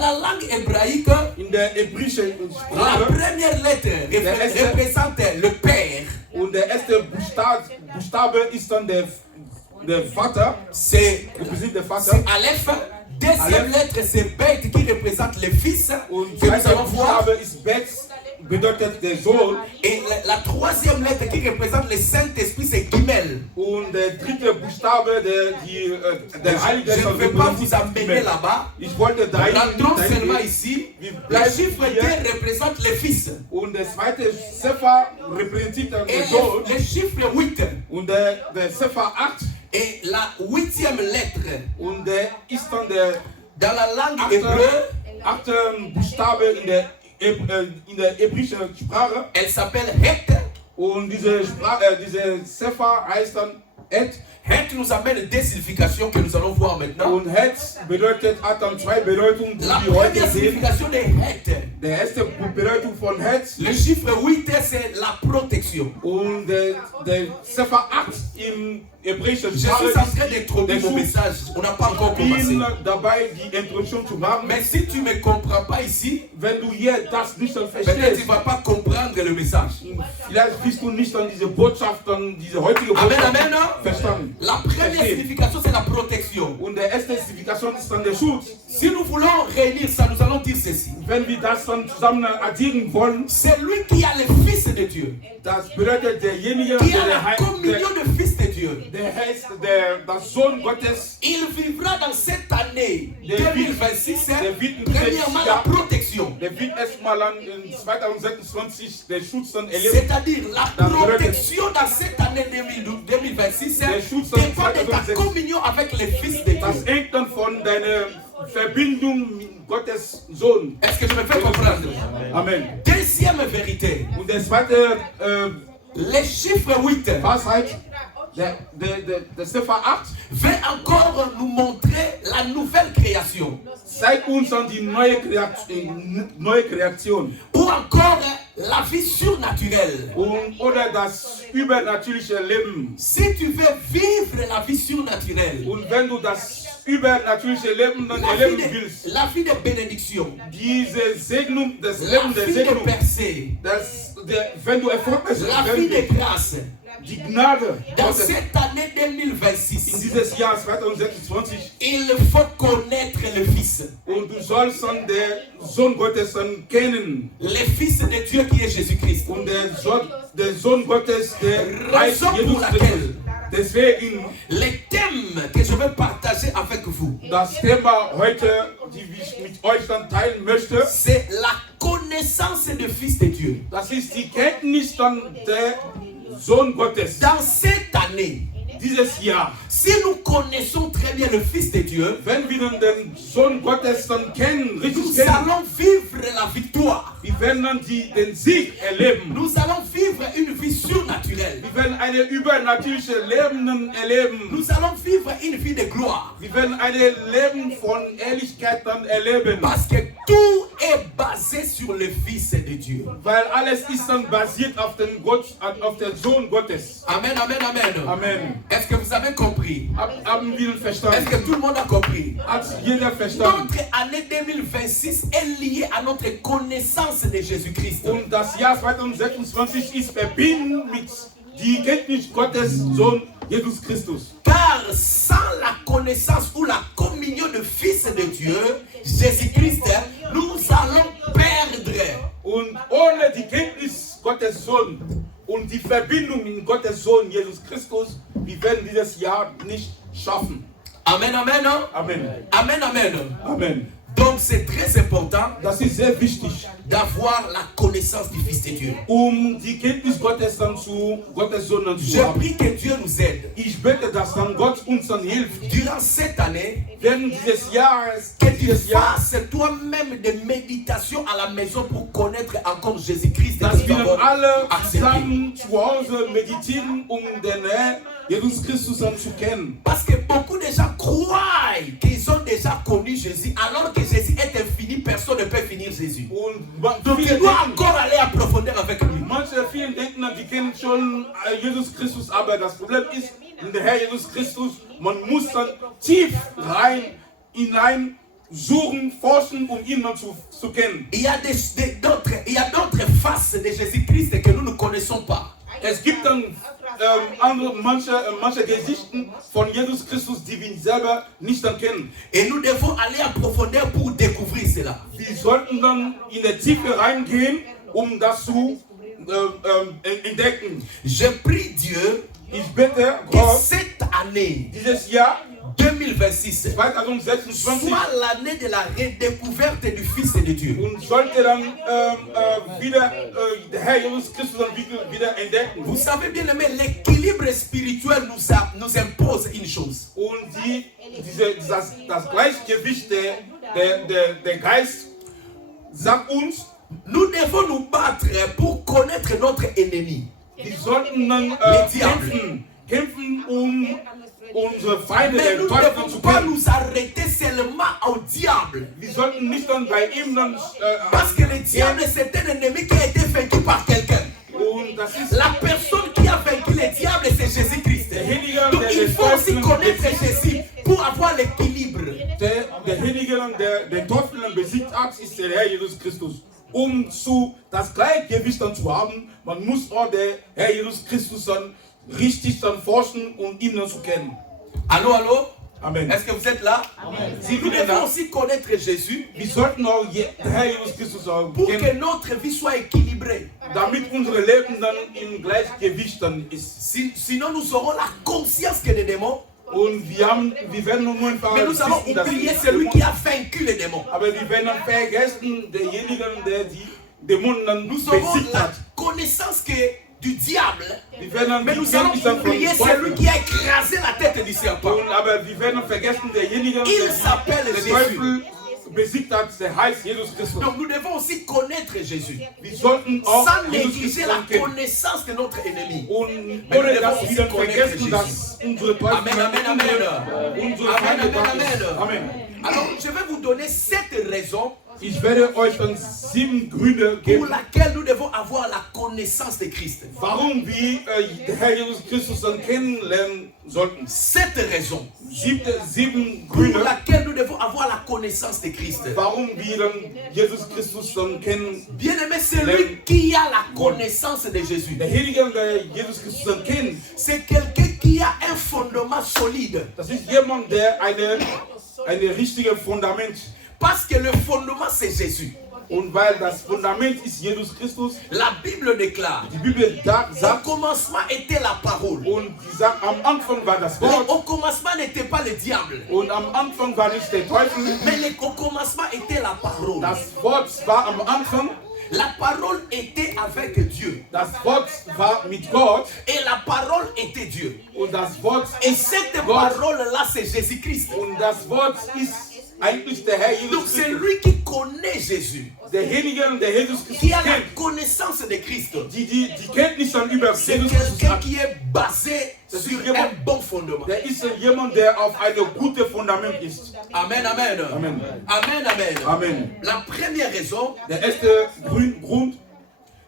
Dans la langue hébraïque, in der hebräischen la Sprache, première lettre représente le Père. und der erste Buchstabe ist dann der Vater, C'est der Vater. Aleph. Deuxième lettre, c'est Bet qui représente le Fils. Und Que nous zweiter allons voir. Buchstabe ist Bet, bedeutet der Sohn. Et la troisième lettre qui représente le Saint-Esprit, c'est Gimel. Und der dritte Buchstabe, der Heilige Je ne vais pas vous amener là-bas. Ich wollte Rentrons seulement ici. Le chiffre 2 représente le Fils. Und der zweite Sefer repräsentiert Et den Sohn. le chiffre 8. Und der Sefer 8. Et la 8e lettre. Und der ist dann der dans la langue hébreu. Achte Buchstabe in der hebräischen Sprache. Elle s'appelle Het. Und diese Sefer heißt dann Et. Het nous amène deux significations que nous allons voir maintenant. Und Het hat dann zwei Bedeutungen, die la wir heute première sehen. signification de Het. Die erste Bedeutung von Het. Le chiffre 8, c'est la protection. Und der Sefer 8 im hebräischen Je suis Sprache en train d'introduire mon message. On n'a pas encore commencé. dabei die Introduktion zu machen. Mais si tu ne me comprends pas ici, Wenn du hier das nicht dann peut-être tu verstehst, ne vas pas comprendre le message. vielleicht bist du nicht dann diese Botschaft, dann diese heutige Amen, Botschaft amen. verstanden. La première signification, c'est la protection. Und der erste Signifikation ist dann der Schutz. Si nous voulons réunir ça, nous allons dire ceci. Wenn wir das dann zusammen addieren wollen, C'est lui qui a le Fils de Dieu. das bedeutet derjenige, Qui a la communion de Fils de Dieu. das Sohn Gottes, Il vivra dans cette année Der 2026, der wird premièrement la protection. der wird erstmal dann in 2026 der Schutz dann erleben. C'est-à-dire la protection dans cette année 2026 dépend de ta communion avec le Fils de Das Dieu. hängt dann von deiner Verbindung mit Gottes Sohn. Est-ce que je me fais comprendre? Amen. Deuxième vérité, Und der zweite le chiffre 8 Wahrheit, der Sefer 8, veut encore nous montrer la nouvelle création. zeigt uns dann die neue Kreation. Ou encore la vie surnaturelle. Oder das übernatürliche Leben. Si tu veux vivre la vie surnaturelle, Und wenn du das übernatürliche Leben dann erleben willst, la vie de bénédiction, diese Segnung, das la Leben der vie de Segnung, percée, wenn du erfolgreich la vie de willst, grâce, die Gnade dans Gottes cette année in 2026, dieses Jahr 2026, il faut connaître le Fils. und du sollst dann der Sohn Gottes dann kennen. Le Fils de Dieu qui est Jésus-Christ. Und der Sohn Gottes, der heißt Raison Jesus pour laquelle Christus. Deswegen le thème que je vais partager avec vous, das Thema heute, die ich mit euch dann teilen möchte, c'est la connaissance du Fils de Dieu. das ist die Kenntnis dann der Sohn Gottes. Dans cette année, Dieses Jahr, si nous connaissons très bien le Fils de Dieu, wenn wir dann den Sohn Gottes dann kennen, richtig nous kennen, allons vivre la victoire. wir werden dann den Sieg erleben. Nous allons vivre une vie surnaturelle. Wir werden eine übernatürliche Leben erleben. Nous allons vivre une vie de gloire. Wir werden ein Leben von Ehrlichkeit dann erleben. Parce que tout est basé sur le Fils de Dieu. Weil alles ist dann basiert auf den Sohn Gottes. Amen, amen, amen. Amen. Est-ce que vous avez compris? Haben wir Est-ce verstanden? que tout le monde a compris? Hat jeder verstanden? Notre année 2026 est liée à notre connaissance de Jésus-Christ. Und das Jahr 2026 ist verbunden mit die Kenntnis Gottes Sohn Jesus Christus. Car sans la connaissance ou la communion du Fils de Dieu, Jésus-Christ, nous allons perdre. Und ohne die Kenntnis Gottes Sohn und die Verbindung mit Gottes Sohn Jesus Christus, wir werden dieses Jahr nicht schaffen. Amen, amen. Amen. Amen, amen. Amen. Donc c'est très important Das ist sehr wichtig, d'avoir la connaissance du Fils de Dieu. die Kenntnis Gottes dann zu Gottes Sohn dann zu Je haben. prie que Dieu nous aide. Ich bete, dass dann Gott uns dann hilft, Durant cette année, während dieses Jahres, que tu fasses toi-même des méditations à la maison pour connaître encore Jésus-Christ. dass wir dann alle accepter. zusammen zu Hause meditieren, den Herr Jesus Christus dann zu kennen. Parce que beaucoup de gens croient qu'ils ont déjà connu Jésus, alors que Jésus est infini, personne ne peut finir Jésus. Und Donc tu dois encore aller en profondeur avec lui. vielen denken, die kennen schon Jesus Christus, aber das Problem ist, in der Herr Jesus Christus, man muss dann tief hinein suchen, forschen, ihn dann zu kennen. Il y a d'autres faces de Jésus-Christ que nous ne connaissons pas. Es gibt dann manche Gesichten von Jesus Christus, die wir selber nicht dann kennen. Et nous devons aller en profondeur pour découvrir cela. Wir sollten dann in der Tiefe reingehen, das zu entdecken. Je prie Dieu Ich bitte que Gott, cette année dieses Jahr 2026 2026 soit l'année de la redécouverte du Fils de Dieu. und sollte dann wieder der Herr Jesus Christus dann wieder entdecken. Vous savez bien aimé, l'équilibre spirituel nous impose une chose. Und das Gleichgewicht der Geist sagt uns, Nous devons nous battre pour connaître notre ennemi. wir sollten dann kämpfen, unsere Feinde, Mais den nous ne Teufel devons zu pas kennen. nous arrêter seulement au diable. Wir sollten nicht dann bei ihm dann Parce que le diable, c'est un ennemi qui a été vaincu par quelqu'un. und das ist La personne qui a vaincu le diable, c'est Jésus-Christ. Donc il faut aussi connaître Jésus pour avoir l'équilibre. derjenige, der den Teufel dann besiegt hat, ist der Herr Jesus Christus. Das Gleichgewicht dann zu haben, man muss auch der Herr Jesus Christus dann richtig dann forschen und ihn dann zu kennen. Allô, allô? Amen. Est-ce que vous êtes là? Nous devons aussi connaître Jésus Wir sollten auch der Herr Jesus Christus auch pour kennen, que notre vie soit équilibrée. damit unser Leben dann im Gleichgewicht dann ist. Sinon, nous aurons la conscience que les démons, Und wir werden nur einfach mais nous allons wissen, dass oublier die celui Dämonen- qui a vaincu les démons. aber wir werden dann vergessen, derjenige, der die Dämonen dann Nous aurons besiegt la hat. connaissance du diable, Wir werden dann mais die nous allons Kenntnis dann von oublier celui Teufel. qui a écrasé la tête du serpent. Aber wir werden vergessen, derjenige, Il s'appelle der Jésus. Teufel besiegt hat, der heißt Jesus Christus. Donc nous devons aussi connaître Jésus, Wir sollten auch sans Jesus négliger Christus la kennen. connaissance de notre ennemi. Und ohne dass wir dann vergessen, dass unsere Teufel Amen, amen, amen. unsere Amen, Feinde amen, da amen. ist. Amen. Alors je vais vous donner 7 raisons Ich werde euch dann 7 Gründe pour geben, laquelle nous devons avoir la connaissance de Christ. warum wir den Herr Jesus Christus dann kennenlernen sollten. 7 raisons 7 pour Gründe, laquelle nous devons avoir la connaissance de Christ. warum wir dann Jesus Christus dann kennen. Bien-aimé, celui qui a la connaissance de Jésus, Derjenige, der Jesus Christus dann kennt, c'est quelqu'un qui a un fondement solide. das ist jemand, der eine richtige Fundament. Parce que le fondement, c'est Jésus. Und weil das Fundament ist Jesus Christus, La Bible déclare, die Bibel au sagt, commencement était la parole. und die sagt, am Anfang war das Mais Wort au commencement n'était pas le diable. und am Anfang war nicht der Teufel. Mais au commencement était la parole. Das Wort war am Anfang, La parole était avec Dieu. das Wort war mit Gott Et la parole était Dieu. und das Wort Et cette Gott parole-là, c'est Jésus-Christ. und das Wort ist eigentlich der Herr Donc Jesus c'est Christus. lui qui connaît Jésus, Derjenige, der Jesus Christus qui a la kennt, connaissance de Christ. die Kenntnis dann über C'est Jesus Christus quelqu'un hat, qui est basé Das sur ist jemand- un bon fondement. der ist jemand, der auf einem guten Fundament ist. Amen, amen. Amen. Amen, amen. Amen. La première raison Der erste Grund,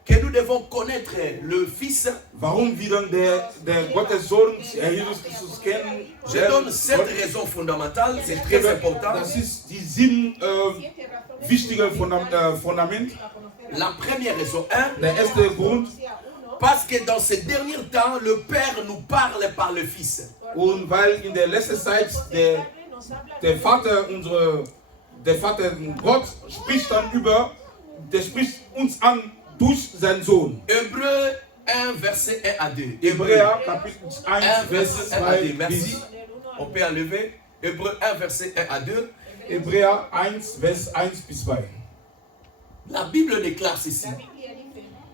que nous devons connaître le Fils, warum wir dann der Gottes Sohn, Herr Jesus Christus kennen. je donne 7 raisons fondamentales, c'est très important. Das ist die 7 wichtige Fundament. La première raison, 1, Der erste Grund, parce que dans ces derniers temps, le Père nous parle par le Fils. und weil in der letzten Zeit der Vater Gott spricht dann der spricht uns an durch seinen Sohn. Hébreu 1, verset 1 à 2. Hebräer Kapitel 1, 1, Vers verset 1 à 2. 2 Merci. bis On peut enlever. Hébreu 1, verset 1 à 2. Hebräer 1, Vers 1 bis 2. La Bible déclare ceci.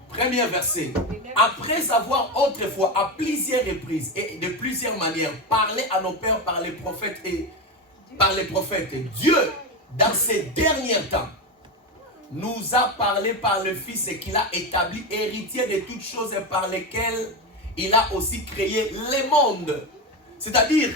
Premier verset. Après avoir autrefois à plusieurs reprises et de plusieurs manières parlé à nos pères par les prophètes, Dieu, dans ces derniers temps, nous a parlé par le Fils et qu'il a établi héritier de toutes choses et par lesquelles il a aussi créé le monde. C'est-à-dire,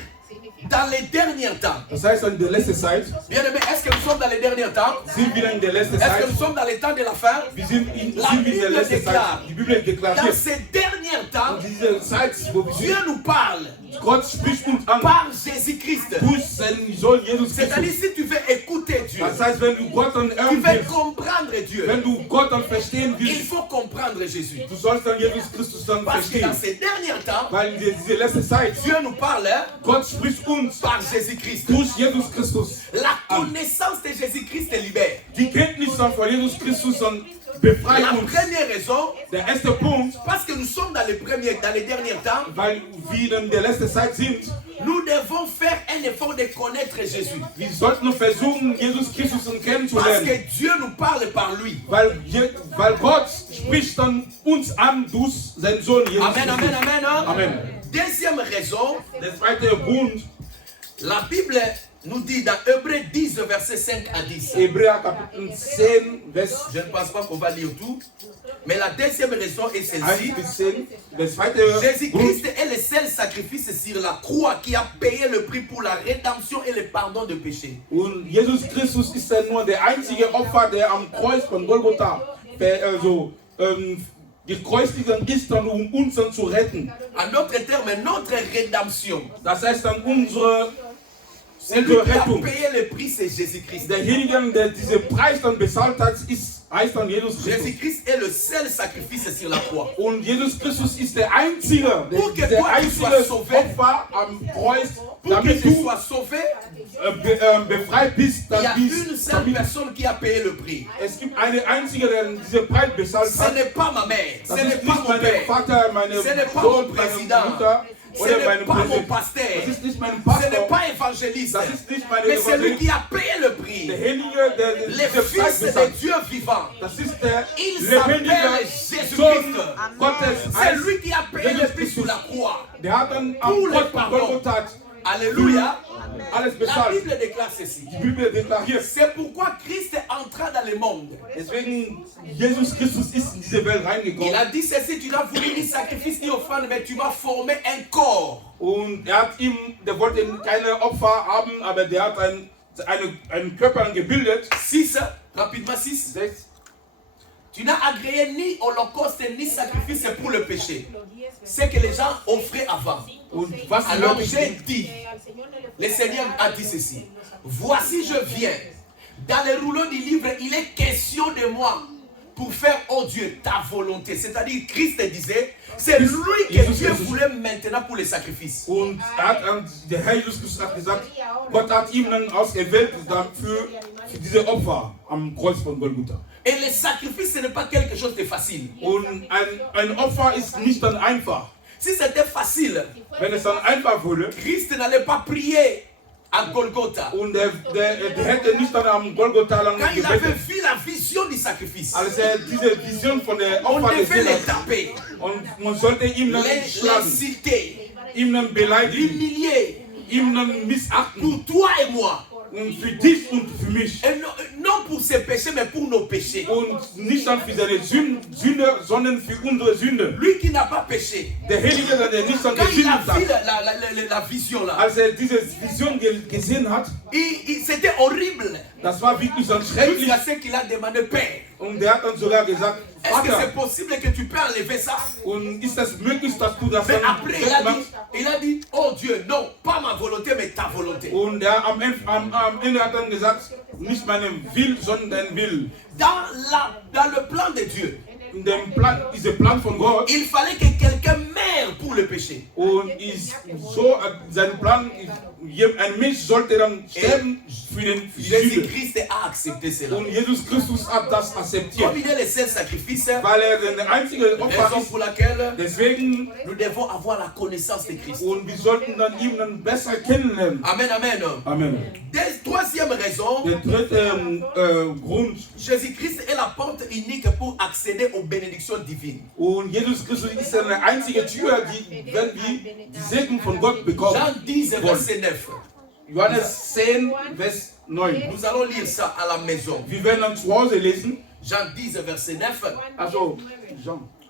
dans les derniers temps. Das heißt, in der letzten Zeit Bien aimé, est-ce que nous sommes dans les derniers temps? sind wir in der letzten Est-ce Zeit. que nous sommes dans les temps de la fin? Wir sind in La der Bible letzten déclare, Zeit. Die Bibel dans deklariert, ces derniers temps, in dieser Zeit, wo wir Dieu sind, nous parle Gott spricht uns an par Jésus-Christ. durch seinen Sohn Jesus C'est-à-dire, Christus. si tu veux écouter Dieu, Das heißt, wenn du Gott dann tu hören veux willst, comprendre Dieu, wenn du Gott dann verstehen il willst, faut comprendre Jésus. du sollst dann Jesus Christus dann Parce que dans verstehen. ces derniers temps, Weil in diese letzte Zeit, Dieu nous parle Gott spricht uns par Jésus-Christ. durch Jesus Christus. La connaissance de Jésus-Christ libère. Die Kenntnis dann von Jesus Christus dann befreit La uns. première raison, Der erste Punkt, parce que nous sommes dans les derniers temps, weil wir in der letzten Zeit sind, nous devons faire un effort de connaître Jésus. wir sollten versuchen, Jesus Christus Parce kennenzulernen. que Dieu nous parle par lui. Weil Gott spricht dann uns an durch seinen Sohn Jesus Amen, Christus. amen, amen. Hein? Amen. Deuxième raison, Der zweite Grund, la Bible nous dit dans Hébreux 10, verset 5 à 10. Hebräer Kapitel 10, Vers Je ne pense pas qu'on va lire tout. Mais la deuxième raison est 1 celle-ci. bis 10. Der zweite Jésus-Christ Grund, est le seul sacrifice sur la croix qui a payé le prix pour la rédemption et le pardon de péché. und Jesus Christus ist ja nur der einzige Opfer, der am Kreuz von Golgotha gekreuzigt ist, dann, um uns dann zu retten. En d'autres termes, notre rédemption. Das heißt dann unsere Celui qui a Rettung. payé le prix, c'est Jésus-Christ. Derjenige, der diesen Preis dann bezahlt hat, heißt dann Jesus Christus. Jésus-Christ est le seul sacrifice sur la croix. Und Jesus Christus ist der einzige, Pour que der toi, tu einzige sois sauvé. Opfer am Kreuz, Pour que damit tu du sois sauvé, befreit bist. il y a Damit, une seule personne qui a payé le prix. es gibt eine einzige, der diesen Preis bezahlt Ce hat. n'est pas ma mère, ce Das n'est ist pas nicht mon mein père, Vater, meine ce n'est pas Sohn, mon meine président, Mutter ce oder n'est meine pas mon Präsident. pasteur, Das ist nicht mein ce n'est Pastor. pas évangéliste, Das ist nicht meine mais c'est lui Evangelist. qui a payé le prix. Derjenige, der Le diesen Preis Fils de bezahlt. Dieu vivant. Das ist der Il lebendige s'appelle Sohn Jésus-Christ. Gottes. C'est lui qui a payé le prix sur la croix. Der hat dann am Pour le Kreuz von pardon. Golgotha Alléluia. alles La bezahlt. Bible déclare ceci. Die Bibel deklariert. C'est pourquoi Christ entra dans le monde. Deswegen, Jesus Christus ist in diese Welt Il reingekommen. a dit ceci, tu n'as voulu ni sacrifice ni offrande, mais tu m'as formé un corps. Und der wollte keine Opfer haben, aber der hat einen Körper gebildet. 6, rapidement 6. 6. Tu n'as agréé ni holocauste ni sacrifice pour le péché. C'est que les gens offraient avant. Und was die Alors Leute j'ai dit, le Seigneur a dit ceci. Voici je viens. Dans le rouleau du livre, il est question de moi pour faire, oh Dieu, ta volonté. C'est-à-dire, Christ disait, c'est lui que Dieu voulait maintenant pour les sacrifices. Und der Herr Jesus Christus hat gesagt, Gott hat ihn dann ausgewählt für diese Opfer am Kreuz von Golgotha. Et le sacrifice, ce n'est pas quelque chose de facile. Und ein Opfer ist nicht dann einfach. Si c'était facile, Wenn es dann einfach würde, Christ n'allait pas prier à Golgotha. und der hätte nicht dann am Golgotha lang Quand il avait gebetet. vu la vision du sacrifice, Als diese Vision von der on Opfer devait gesehen les hat, taper, und man sollte ihm dann schlagen, l'insulter, ihm dann beleidigen, l'humilier ihm dann missachten. pour toi et moi. Und für dich und für mich. Et non pour ses péchés, mais pour nos péchés. Und nicht dann für seine Sünde, sondern für unsere Sünde. Lui qui n'a pas péché, Derjenige, der nicht dann quand il a gesündigt vu hat, la vision là, als diese Vision gesehen hat, c'était horrible. das war wirklich dann schrecklich. Jusqu'à ce qu'il a demandé, Père, Und der hat dann sogar gesagt, est-ce que Vater, c'est possible que tu peux enlever ça? und ist es möglich, dass du das Mais dann après, wegmachst? il a dit, oh Dieu, non, pas ma volonté, mais ta volonté. Und er am Ende hat dann gesagt, nicht meinem Will, sondern dein Will. Dans le plan de Dieu, In dem Plan, dieser Plan von Gott, il fallait que quelqu'un meure pour le péché. und ist so sein Plan, ein Mensch sollte dann sterben für die Sünde. Jésus-Christ a accepté cela. Und Jesus Christus hat das akzeptiert, Comme il est le seul sacrifice, weil der einzige Opfer raison ist. pour laquelle Deswegen, nous devons avoir la connaissance de Christ. und wir sollten dann ihn dann besser kennenlernen. Amen, amen. Amen. Troisième raison, Der dritte Grund, Jésus-Christ est la porte unique pour accéder aux bénédictions divines. und Jesus Christus ist eine einzige Tür, wenn wir die Segen von Gott bekommen. Jean 10, verset 9. Johannes 10, Vers 9. Nous allons lire ça à la maison. Wir werden dann zu Hause lesen. Jean 10, verset 9. Also,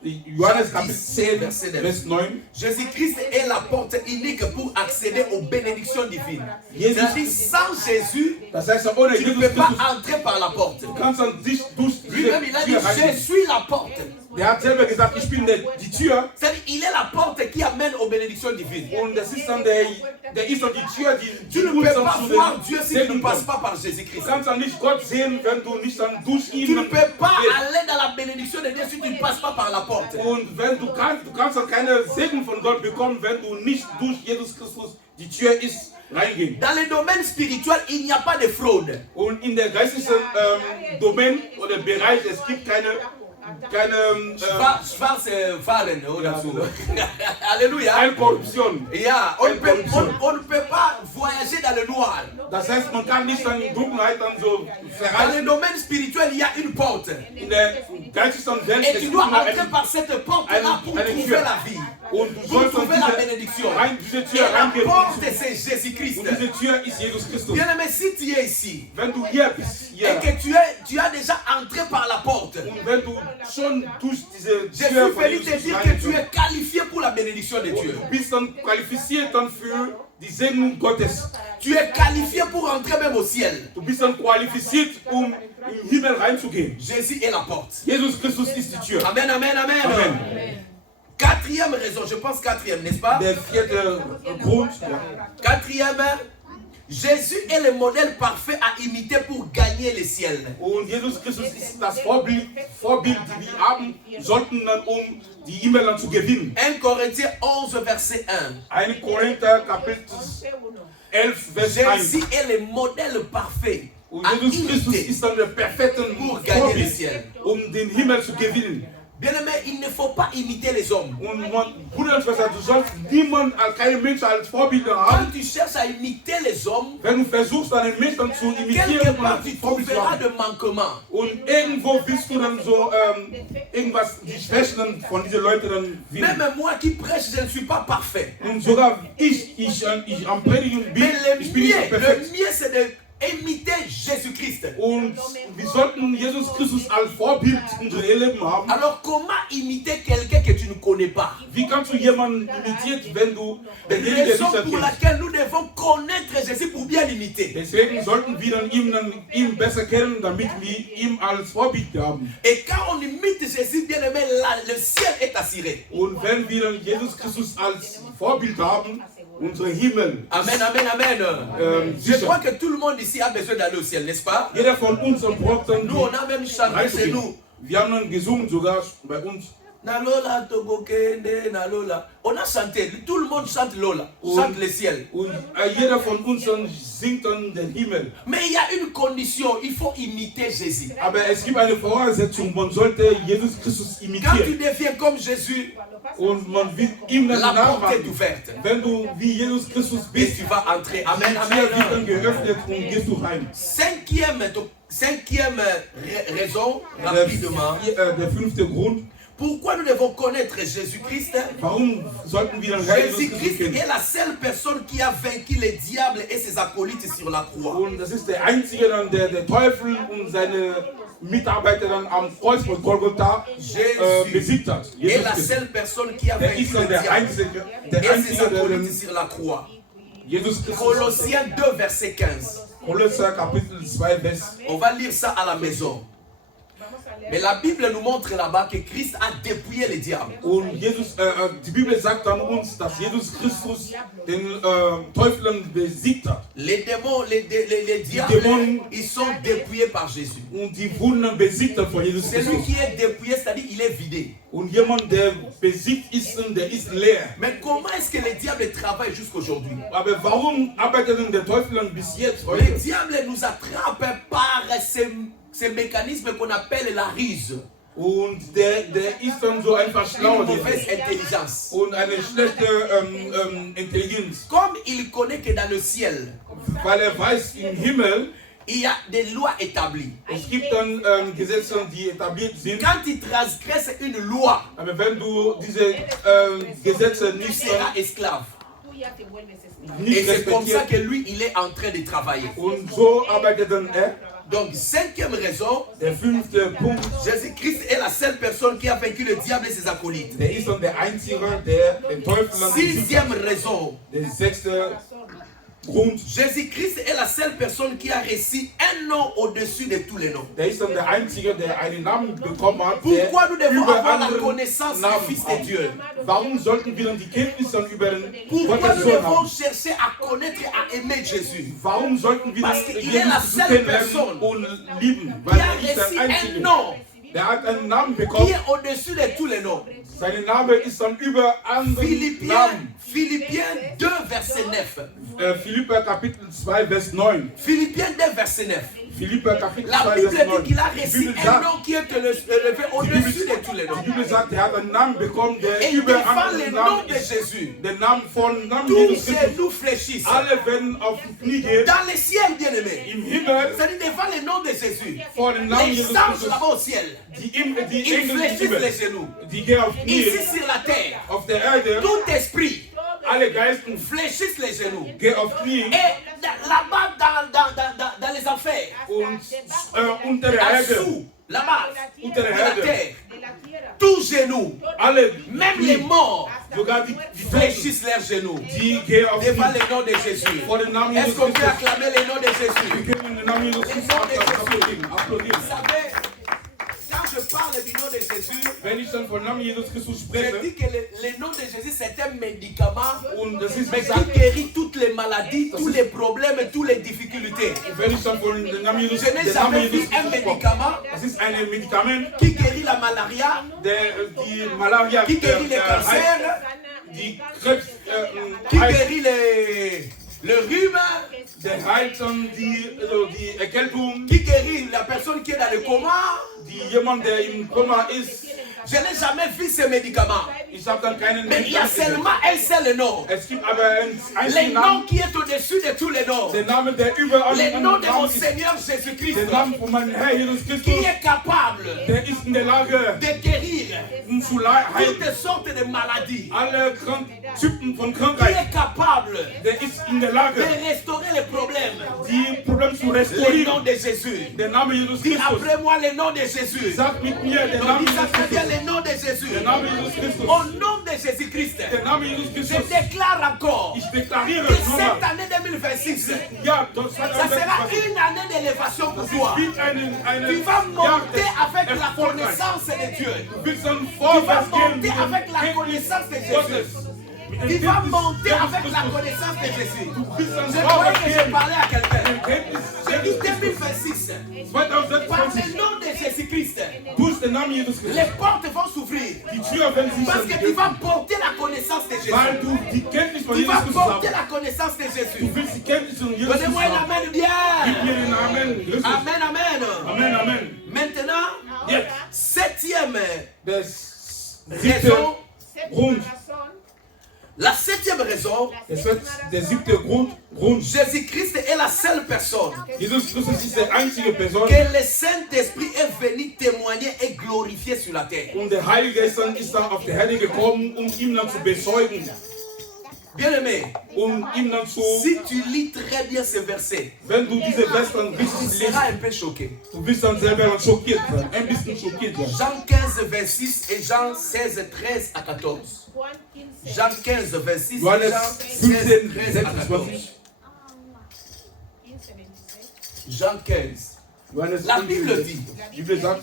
Johannes Kapitel 10, Vers 9. Jésus-Christ est la porte unique pour accéder aux bénédictions divines. Jesus- C'est-à-dire, sans Jésus, Das heißt, ohne tu ne Jesus peux pas Christus entrer par la porte. kannst du nicht durch diese Lui-même, il a dit, Tür je rein. suis la porte. Der hat selber gesagt, ich bin die Tür. C'est-à-dire, il est la porte qui amène aux bénédictions divines. Und das ist dann der ist dann die Tür, die Tu ne uns peux dann pas zu voir den Dieu si tu ne Segen passes kommt. pas par Jésus-Christ. Du kannst dann nicht Gott sehen, wenn du nicht dann durch ihn Tu ne dann peux pas gehst. aller dans la bénédiction de Dieu si tu ne passes pas par la porte. Und wenn du kannst dann keine Segen von Gott bekommen, wenn du nicht durch Jesus Christus die Tür ist reingehen. Dans le domaine spirituel, il n'y a pas de fraude. Und in der geistlichen Domain oder Bereich, es gibt keine Schwarzfahren oder so. Alléluia. Korruption. Ja, on ne peut pas voyager dans le noir. Das heißt, man kann nicht dann Dunkelheit dann so Dans le verreichen. domaine spirituel, il y a une porte. In der geistlichen Welt Et es tu gibt dois nur entrer par cette porte-là pour eine trouver Tür. la vie. Und du Pour sollst trouver dann la bénédiction. diese Et Tür la reingehen. porte, c'est Jésus-Christ. Und diese Tür ist Jesus Christus. Bien-aimé, si tu es ici Wenn du hier bist, hier, et que tu as déjà entré par la porte, und wenn du schon durch diese je Tür suis von venu te Jesus dire que tu reingehst, es qualifié pour la bénédiction de Dieu. du bist dann qualifiziert dann für die Segnung Gottes. Tu es qualifié pour entrer même au ciel. Du bist dann qualifiziert, im Himmel reinzugehen. Jésus est la porte. Jesus Christus ist die Tür. Amen, amen, amen. Amen. Quatrième raison, je pense quatrième, n'est-ce pas? Der vierte Grund, ja. Quatrième, Jésus est le modèle parfait à imiter pour gagner le ciel. Und Jesus Christus ist das Vorbild, die wir haben sollten, dann, die Himmel dann zu gewinnen. 1 Corinthiens 11, verset 1. 1 Korinther Kapitel 11, Vers 1. Jésus est le modèle parfait Und à Jesus Christus imiter ist dann der perfekte pour gagner le Vorbild, ciel. den Himmel zu gewinnen. Bien-aimé, il ne faut pas imiter les hommes. Und Bruder und Schwester, du sollst niemand, keinen Menschen als Vorbild haben. Quand tu cherches à imiter les hommes, Wenn du versuchst, einen Menschen zu imitieren quelque und part als tu Vorbild zu trouveras haben. de manquements. Und irgendwo willst du dann so irgendwas, die Schwächen von diesen Leuten dann finden. Même moi qui prêche, je ne suis pas parfait. Und sogar ich am Predigen bin, Mais ich bin nicht so le perfekt. mieux c'est de imiter Jésus-Christ. Und wir sollten Jesus Christus als Vorbild unser Leben haben. Alors comment imiter quelqu'un que tu ne connais pas? Wie kannst du jemanden imitieren, wenn du denjenigen Raison nicht pour erkennst? laquelle nous devons connaître Jésus pour bien l'imiter. Deswegen sollten wir dann ihn besser kennen, damit wir ihn als Vorbild haben. Et quand on imite Jésus, bien aimé, le ciel est assuré. Und wenn wir dann Jesus Christus als Vorbild haben, unser Himmel. Amen, amen, amen. Je sicher. crois que tout le monde ici a besoin d'aller au ciel, n'est-ce pas? Jeder von uns braucht dann Nous, on a même chanté chez nous. Wir haben dann gesungen sogar bei uns. Nalola Togokende, Nalola. On a chanté, tout le monde chante Lola, chante le ciel. Und jeder von uns dann singt dann den Himmel. Mais il y a une condition, il faut imiter Jésus. Aber es gibt eine Voraussetzung, man sollte Jesus Christus Quand tu imitieren. deviens comme Jésus, Und man wird ihm dann la porte est nachmachen. ouverte. Wenn du wie Jesus Christus Et bist, tu vas entrer. die Amen, Tür wird dann amen. geöffnet und gehst du rein. Cinquième raison, rapidement. Der fünfte Grund, Pourquoi nous devons connaître Jésus-Christ? warum sollten wir dann Jesus Christus Jésus-Christ kennen? est la seule personne qui a vaincu le diable et ses acolytes sur la croix. Und das ist der Einzige, dann, der Teufel und seine Mitarbeiter dann am Kreuz von Golgotha besiegt hat. est Jesus la Christus. seule personne qui a Der vaincu ist le dann der diable Einzige, et ses der acolytes den sur la croix. Jesus Christus. Colossiens 2, verset 15. Kolosser Kapitel 2, Vers. On va lire ça à la maison. Mais la Bible nous montre là-bas que Christ a dépouillé le diable. Und die Bibel sagt dann uns, dass Jesus Christus den Teufel besiegt hat. Les démons, les diables, Démons. ils sont dépouillés par Jésus. Und die wurden dann besiegt von Jesus Celui Christus. qui est dépouillé, c'est-à-dire il est vidé. Und jemand, der besiegt ist, der ist leer. Mais comment est-ce que le diable travaille jusqu'aujourd'hui? Aber warum arbeitet denn der Teufel dann bis jetzt Le heute? diable nous attrape par ce mécanisme qu'on appelle la ruse, Und der ist dann so einfach une schlau mauvaise intelligence. und eine schlechte Intelligenz, Comme il connaît que dans le ciel, weil weiß, im Himmel il y a des lois établies. es gibt dann Gesetze, die etabliert sind. Quand tu transgresses une loi, Aber wenn du diese Gesetze tu nicht, seras esclave. Et nicht c'est comme ça respektierst, que lui, il est en train de travailler. und so arbeitet dann er. Donc, cinquième raison, Der fünfte Punkt, Jésus-Christ est la seule personne qui a vaincu le diable et ses acolytes. der ist dann der Einzige, der den Teufel dann besiegt Sixième hat. raison, Der sechste Grund. Jésus-Christ est la seule personne qui a reçu un nom au-dessus de tous les noms. Der ist dann der Einzige, der einen Namen bekommen hat, der Pourquoi nous devons über avoir la andere connaissance du Namen Fils de hat. Dieu? Warum sollten wir dann die Kenntnis dann über den Pourquoi Gottes nous Sohn devons haben? chercher à connaître et à aimer Jésus? Warum sollten wir Parce dann qu'il est la Jesus seule kennenlernen personne und lieben? Qui Weil a er ist reçu der un Einzige. nom Der hat einen Namen qui bekommen. est au-dessus de tous les noms. Sein Name ist dann über andere Namen. Philippiens 2, verset 9. Philipper Kapitel 2, Vers 9. Philippiens 2, verset 9. Philipper Kapitel La 2, Bible Vers 9. dit qu'il a Die reçu Bibel un sagt, nom qui est élevé au-dessus de tous les noms. die Bibel sagt, er hat einen Namen bekommen, der Et il über défend andere le nom Namen de ist. Jésus. Der Namen von Namen Tous Jesus Christus. genoux fléchissent. Alle werden auf die Knie gehen. Dans le ciel, bien-aimé. Im Himmel C'est-à-dire devant le nom de Jésus. vor den Namen Les Jesus anges Christus. là-bas au ciel, Die ils Engel im fléchissent les Himmel, genoux. die gehen auf Knie. Ici sur la terre, Auf der Erde, tout esprit alle Geisten fléchissent les genoux. gehen auf Knie. Et là-bas dans les enfers, Und unter der en Erde, dessous, là-bas, unter de der la Erde, terre, tous genoux, alle même Knie, les morts, sogar die Toten, fléchissent leurs genoux die gehen auf devant Knie. le nom de Jésus. Vor den Namen Est-ce Jesus qu'on peut Christus. acclamer le nom de Jésus? Wir können den Namen Jesus Christus applaudieren. Applaudieren. Vous savez, quand je parle du nom de Jésus, Wenn ich dann von Namen Jesus Christus je spreche, dis que le nom de Jésus c'est un médicament und das ist mais gesagt, qui guérit toutes les maladies, tous les problèmes, toutes les difficultés. wenn ich dann von dem Namen Jesus, Je n'ai der Name jamais vu Jesus un Christus spreche, médicament das ist ein Medikament, qui guérit la malaria, der die Malaria, qui guérit les cancers, die Krebs, qui heilt, guérit le rhume, der heilt dann die Erkältung, qui guérit la personne qui est dans le coma. die jemand, der im Koma ist. Je n'ai jamais vu ce médicament. Ich habe dann keinen Mais il y a Medikament. seulement un seul nom. Es gibt aber einen Le einzigen nom Namen, qui est au-dessus de tous les noms. der Name, der überall Le nom de mon ist. Seigneur Jésus-Christ, Der Name von meinem Herr Jesus qui Christus, est capable der ist in der Lage, de guérir zu heilen. toutes sortes de maladies, Alle Typen von qui Krankheit, est capable der ist in der de Lage, restaurer les problèmes. die Probleme zu Le nom restaurieren. de Jésus. Der Name Jesus Dis Christus. après moi le nom de Jésus. Sag mit mir den Donc Namen dis ça Jesus très bien Christus. le nom de Jésus. Der Name Jesus Christus. Au nom de Jésus-Christ, Der Name Jesus je Christus. déclare encore Ich deklariere que cette nochmal. année 2026, Ja, das ça sera une année d'élévation pour toi. wird Tu eine vas monter avec la Erfolgreich. connaissance de Dieu. Du willst dann Tu vas vorwärts gehen monter mit avec dem la Kenntnis connaissance de Gottes. Jésus. Mit dem Tu vas Kenntnis monter Jesus avec la Christus. connaissance de Jésus. Du willst dann Je croyais vorwärts que je gehen parlais à mit dem quelqu'un. Kenntnis Je dis Jesus Christus. 2026. Par 2026. le nom de Jésus-Christ, Durch den Namen Jesus les Christus. portes vont s'ouvrir. Die Tür werden sich Parce dann que tu vas öffnen. porter la connaissance de Jésus. Weil du die Kenntnis von Tu Jesus vas Christus porter hast. la connaissance de Du Jésus. willst die Kenntnis von Jesus Christus Donnez-moi un haben. amen Gib bien. mir den Amen. Jesus. Amen, amen. Amen, Amen. Maintenant, Jetzt. septième Der siebte raison. Grund. La septième raison, Der siebte Grund. Jésus-Christ est la seule personne Jesus Christus ist die einzige Person que le Saint-Esprit est venu témoigner et glorifier sur la terre. und der Heilige Geist ist dann auf die Erde gekommen, um ihn dann zu bezeugen, Bien-aimé, um ihm dann zu, si tu lis très bien ce verset, wenn du diese Vers dann tu richtig liest, seras un peu choqué. du bist dann selber schockiert sein, ein bisschen schockiert sein. Jean 15, 26 et Jean 16, 13 à 14. Jean 15, 26 et Johannes Jean 16, 15, 13 à 14. 26. Jean 15. Johannes La 15, Bible dit, die Bibel sagt,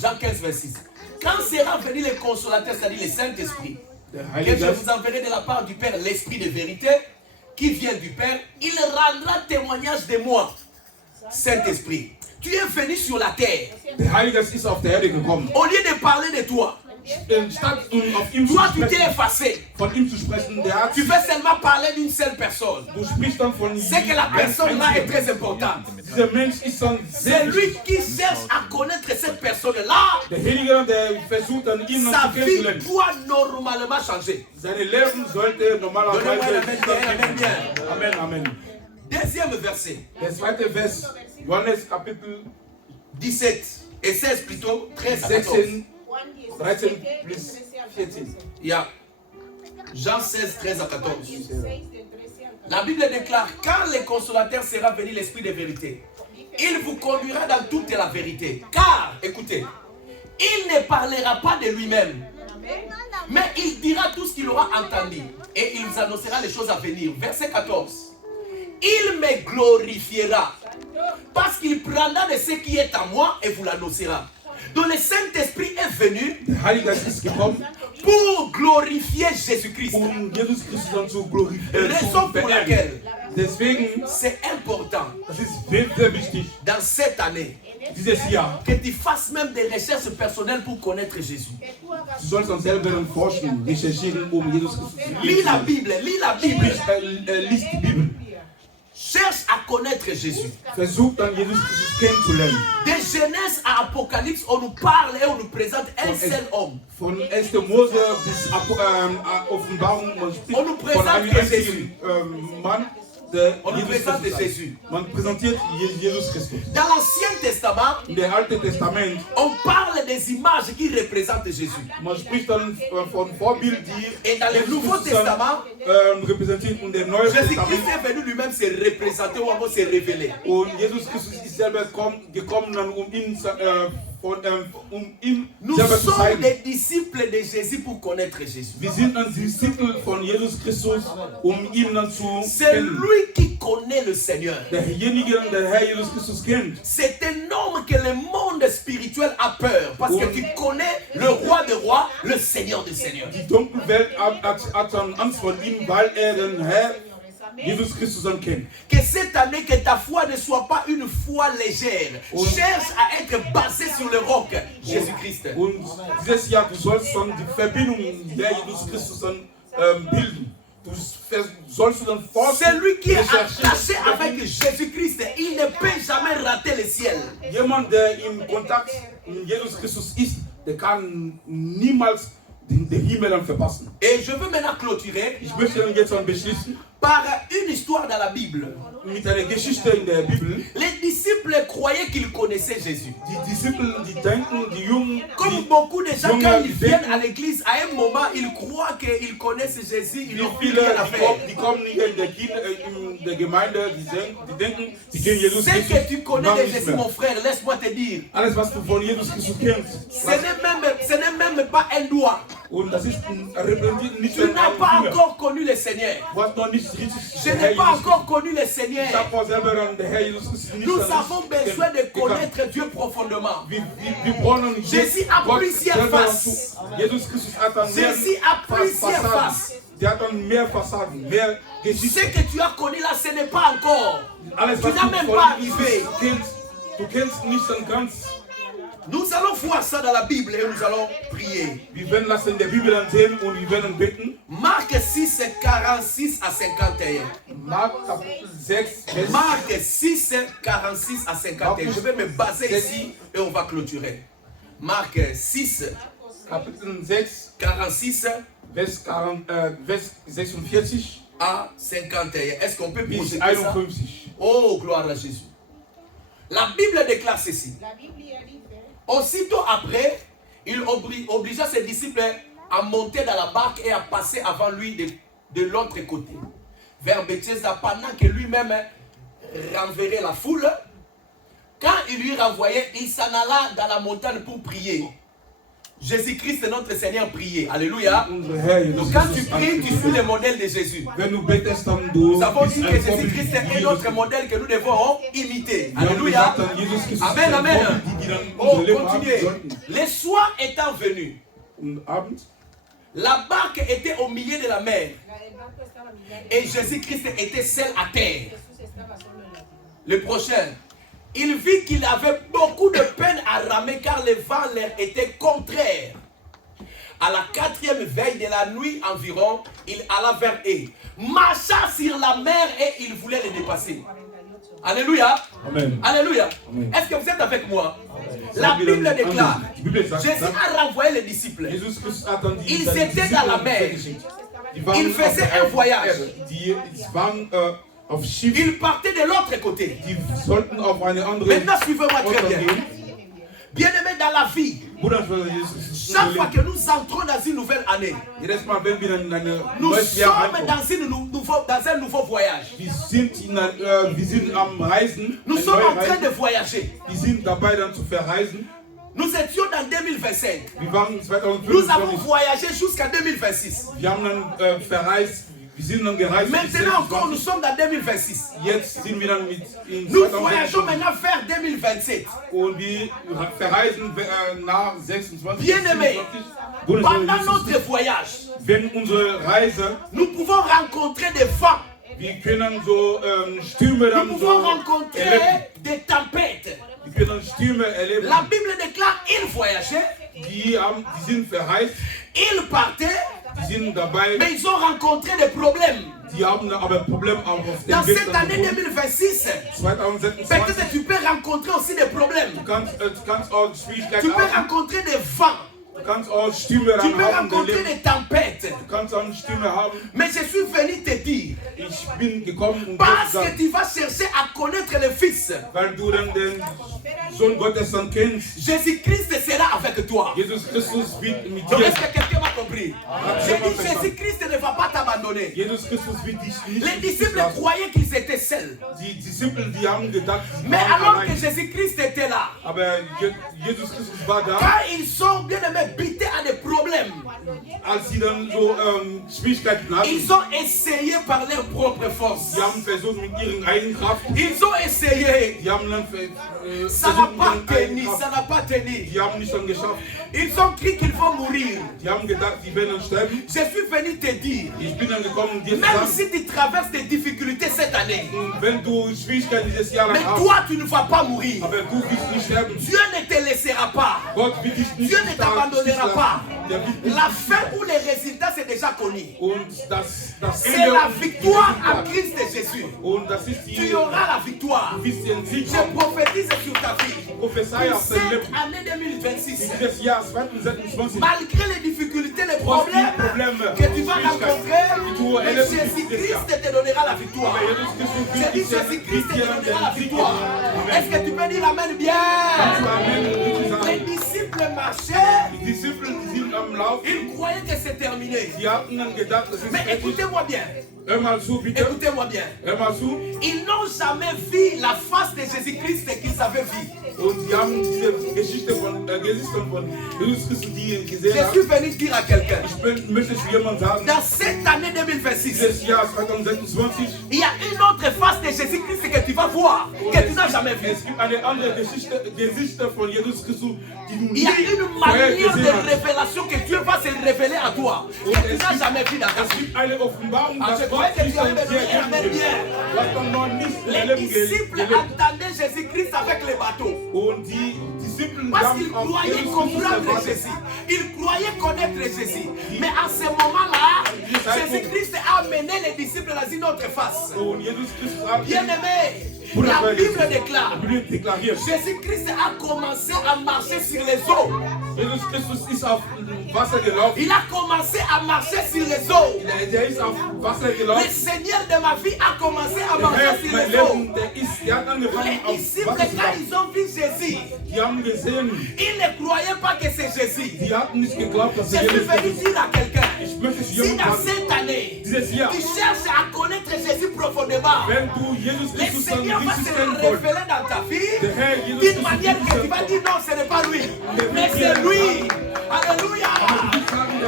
Jean 15, 26. Quand sera venu le consolateur, c'est-à-dire le Saint-Esprit, der que Heilige je Geist, vous enverrai de la part du Père, l'Esprit de vérité, qui vient du Père, il rendra témoignage de moi. Saint-Esprit, tu es venu sur la terre. der Heilige Geist ist auf die Erde gekommen. Au lieu de parler de toi, Statt auf ihm zu toi tu t'es sprechen, effacé. von ihm zu sprechen, der hat, Tu veux seulement parler d'une seule personne. du sprichst dann von C'est que la personne là est très importante. Dieser Mensch ist dann sehr C'est lui qui cherche à connaître cette personne-là. der Heilige, der versucht dann ihn Sa dann zu vie kennenzulernen. doit normalement changer. Seine Leben sollte normalerweise. Donnez-moi un amen bien. Amen, Amen. Deuxième verset, Der zweite Vers, Johannes Kapitel 17 et 16 plutôt, 13 à 14. 16, 13 plus 14. Il y a Jean 16, 13 à 14. La Bible déclare, quand le consolateur sera venu, l'Esprit de vérité, il vous conduira dans toute la vérité. Car, écoutez, il ne parlera pas de lui-même, mais il dira tout ce qu'il aura entendu et il vous annoncera les choses à venir. Verset 14. il me glorifiera. Parce qu'il prendra de ce qui est à moi et vous l'annoncera. Donc le Saint-Esprit est venu Der Heilige Geist ist gekommen, pour glorifier Jésus-Christ. Jesus Christus dann zu glorifizieren. Raison pour laquelle Deswegen, c'est important das ist sehr wichtig, dans cette année dieses Jahr, que tu fasses même des recherches personnelles pour connaître Jésus. du sollst dann selber forschen, recherchieren, Jesus Christus zu Lis la Bible, lis la Bible. Lies die Bibel. Cherche à connaître Jésus. Versuch dann Jesus Christus kennenzulernen. De Genèse à Apocalypse, on nous parle et on nous présente un seul homme. Von 1. Mose bis Offenbarung, man spricht On nous von présente einem Jésus. einzigen Mann, der On nous Jesus présente Christus Jésus. ist. Man präsentiert Jesus Christus. Dans l'Ancien Testament, In der Alten Testament, on parle des images qui représentent Jésus. man spricht dann von Vorbild, die Et dans le Jesus Nouveau Christus dann, Testament, repräsentiert in dem Neuen Jésus-Christ Testament. est venu lui-même se représenter ou encore se révéler. Und Jesus Christus ist selber gekommen, um ihn Nous selber zu sommes zeigen. des disciples de Jésus pour connaître Jésus. Wir sind ein Disziple von Jesus Christus, ihn dann zu C'est kennen. lui qui connaît le Seigneur. Derjenige, der Herr Jesus Christus kennt. C'est un homme que le monde spirituel a peur. Parce que tu connais le roi des rois, le Seigneur des seigneurs. Die dunkle Welt hat dann Angst vor ihm, weil den Herr Jesus Christus dann kennt. Que cette année, que ta foi ne soit pas une foi légère. Cherche à être basé sur le roc, Jésus-Christ. Und dieses Jahr, du sollst dann die Verbindung der Jesus Christus dann bilden. Du sollst dann forschen. Celui qui est recherchen. attaché avec Jésus-Christ, il ne peut jamais rater le ciel. Jemand, der im Kontakt mit Jesus Christus ist, der kann niemals den Himmel dann verpassen. Et je veux maintenant clôturer Ich möchte dann jetzt dann beschließen par une histoire dans la Bible. mit einer Geschichte in der Bibel. Les disciples croyaient qu'ils connaissaient Jésus. Die Disziple, die denken, die Jungen, Comme die beaucoup de gens, quand ils viennent denken, à l'église, à un moment, ils croient qu'ils connaissent Jésus, ils wie n'ont plus viele, rien à faire. die kommen nicht in der Gemeinde, die denken, die kennen Jesus Ce Christus. que tu connais machen de nichts Jésus, mehr. mon frère, laisse-moi te dire, Alles, was du von Jesus Christus kennst, ce n'est même pas un doigt. und das ist repräsentiert nicht Tu n'as pas encore connu le Seigneur. Du hast noch nicht richtig Je n'ai pas encore connu le Seigneur. Ich habe selber der Herr Jesus Christus nicht Nous avons besoin de connaître Dieu profondément. Wir brauchen Jésus a Gott plusieurs selber faces. dazu. Jesus Christus hat dann mehr Jésus a plusieurs Fassaden. faces. Der hat dann mehr Fassaden, mehr Ce Geschichte. que tu as connu là, ce n'est pas encore. Alles, Tu was n'as du même von pas Jesus arrivé. kennst, du kennst nicht dann ganz. Nous allons voir ça dans la Bible et nous allons prier. Wir werden das in der Bibel dann sehen und wir werden beten. Marc 6, 46 à 51. Mark Kapitel 6, Vers Marc 6, 46 à 51. Je vais me baser ici et on va clôturer. Marc 6, Kapitel 6, 46 Vers 46 à 51. Est-ce qu'on peut bis projeter ça? 51. Oh, gloire à Jésus. La Bible déclare ceci. Aussitôt après, il obligea ses disciples à monter dans la barque et à passer avant lui de l'autre côté, vers Bethsaida, pendant que lui-même renverrait la foule. Quand il lui renvoyait, il s'en alla dans la montagne pour prier. Jésus-Christ, notre Seigneur, priait. Alléluia. Donc quand tu pries, tu suis le modèle de Jésus. Nous avons dit que Jésus-Christ est notre modèle que nous devons imiter. Alléluia. Amen, amen. Oh, continuez. Le soir étant venu, la barque était au milieu de la mer et Jésus-Christ était seul à terre. Le prochain. Il vit qu'il avait beaucoup de peine à ramer car le vent leur était contraire. À la 4e veille de la nuit environ, il alla vers eux, marcha sur la mer et il voulait les dépasser. Alléluia. Amen. Alléluia. Amen. Est-ce que vous êtes avec moi? Amen. La Bible déclare, Amen. Jésus a renvoyé les disciples. Ils étaient dans la mer. Ils faisaient un voyage. Ils partaient de l'autre côté. Maintenant, suivez-moi très bien. Bien-aimés dans la vie, chaque fois que nous entrons dans une nouvelle année, nous sommes dans un nouveau voyage. Nous sommes en train de voyager. Nous étions dans 2025. Nous avons voyagé jusqu'à 2026. Wir sind dann gereist. Maintenant encore, nous sommes dans 2026. Jetzt sind wir dann in Nous voyageons maintenant vers 2027. Und wir verreisen nach 26. Bien-aimés, pendant notre voyage, wenn unsere Reise, nous pouvons rencontrer des vents. wir können so Stürme Nous dann pouvons so rencontrer erleben. des tempêtes. Wir können Stürme erleben. La Bible déclare, ils voyageaient, Die sind verreist, ils partaient, die sind dabei, mais ils ont rencontré des problèmes. die haben aber Probleme auch auf dem Dans Weg. cette année 2026, 2026. peut-être tu peux rencontrer aussi des problèmes. Du kannst auch Schwierigkeiten Tu peux haben. rencontrer des vents. Du kannst auch Stürme Tu peux dann haben. rencontrer des tempêtes. Du kannst auch Stürme haben. Mais je suis venu te dire, Ich bin gekommen, um dir parce zu que sagen, tu vas chercher à connaître le Fils, weil du dann den Sohn Gottes dann kennst. Jésus-Christ sera avec toi. Jesus Christus wird mit Donc, dir. est-ce que quelqu'un m'a compris? J'ai dit, Jésus-Christ ne va pas t'abandonner. Jesus Christus wird dich nicht Les disciples lassen. croyaient qu'ils étaient seuls. Die Disciplen, die haben gedacht, sie Mais waren alors que allein. Jésus-Christ était là, Aber Jesus Christus war da, quand ils sont bien aimés butés à des problèmes, als sie dann so Schwierigkeiten hatten. ils ont essayé par leur propre force. Sie haben versucht mit ihren eigenen Kraft. Ils ont essayé. Die haben dann Ça n'a versucht mit pas ihren tenu, eigenen ça Kraft. n'a pas tenu. Die haben nicht dann geschafft. Ils ont cru qu'ils vont mourir. Die haben gedacht, die werden dann sterben. Je suis venu te dire, Ich bin dann gekommen, um dir zu même sagen, si tu traverses des difficultés cette année, wenn du Schwierigkeiten dieses Jahr mais lang hast, toi tu ne vas pas mourir. aber du wirst nicht sterben. Dieu ne te laissera pas. Gott wird dich nicht Dieu ne t'abandonnera pas. Der wird nicht La fin ou les résultats, c'est déjà connu. Und das C'est Ende la und victoire die en Resultate. Christ Jésus. Und das ist Tu die auras la victoire. du wirst den Sieg Je haben. prophétise sur ta vie. Prophezei Pour auf dein cette Leben. année 2026, Dieses Jahr 2026. malgré les difficultés, les Trotz die problèmes Probleme, que tu vas Schwierigkeiten, rencontrer, die du mais erlebst dieses Jésus-Christ Jahr. te donnera la victoire. Aber Jesus Christus J'ai wird dit dich Jésus-Christ te dir donnera la den Sieg victoire. geben. Est-ce que tu peux dire Amen bien? Amen. Les Amen. disciples marchaient, Die Disciplen die sind am Laufen. ils croyaient que c'est terminé. Die hatten dann gedacht, es ist Mais fertig. écoutez-moi bien, Hör mal zu, bitte. écoutez-moi bien. Hör mal zu. Ils n'ont jamais vu la face de Jésus-Christ qu'ils avaient vue. Und sie haben diese Geschichte von Gesichtern von Jesus Christus, die ihn gesehen Je haben. suis venu dire à quelqu'un, Möchte zu jemandem sagen, dans cette année 2026, dieses Jahr 2026, il y a une autre face de Jésus-Christ que tu vas voir, que tu n'as jamais vue. es gibt eine andere Gesichter von Jesus Christus, die du Il y a nie une vorher manière gesehen de hast. révélation que Dieu va se révéler à toi, que tu n'as jamais vu dans ta Es vie. gibt eine Offenbarung, Ah, dass je Gott croyais que dich tu avais dir besoin geben bien. will. Was man noch nicht Les erleben disciples gelebt. entendaient Jésus-Christ avec les bateaux. Und die Disciplen Parce haben qu'ils auf croyaient Jesus Christus comprendre gewartet. Jésus. Ils croyaient connaître Jésus. Mais à ce moment-là, Jésus-Christ a amené les disciples dans une autre face. Und Jesus Christus hat Bien-aimé, la Bible déclare, Bibel deklariert. Jésus-Christ a commencé à marcher sur les eaux. Jesus Christus ist auf Wasser gelaufen. Il a commencé à marcher sur les eaux. Der ist auf Wasser Le gelaufen. Seigneur de ma vie a commencé à Der marcher Herr, sur mein les eaux. Leben, der hat angefangen Les auf disciples, Wasser zu quand laufen. ils ont vu Jésus, Die haben gesehen, ils ne croyaient pas que c'est Jésus. die hatten nicht geglaubt, dass Je er suis Jesus venu ist. dire à quelqu'un, Ich möchte zu si jemandem dans sagen, cette année, dieses Jahr, tu cherches à connaître Jésus profondément, wenn du Jesus le Christus dann Seigneur va richtig se kennen wolltest, révéler dans ta vie der Herr Jesus d'une Christus manière wird que tu dich vas kennen. dire non, ce n'est pas lui, mais c'est lui. Alléluia.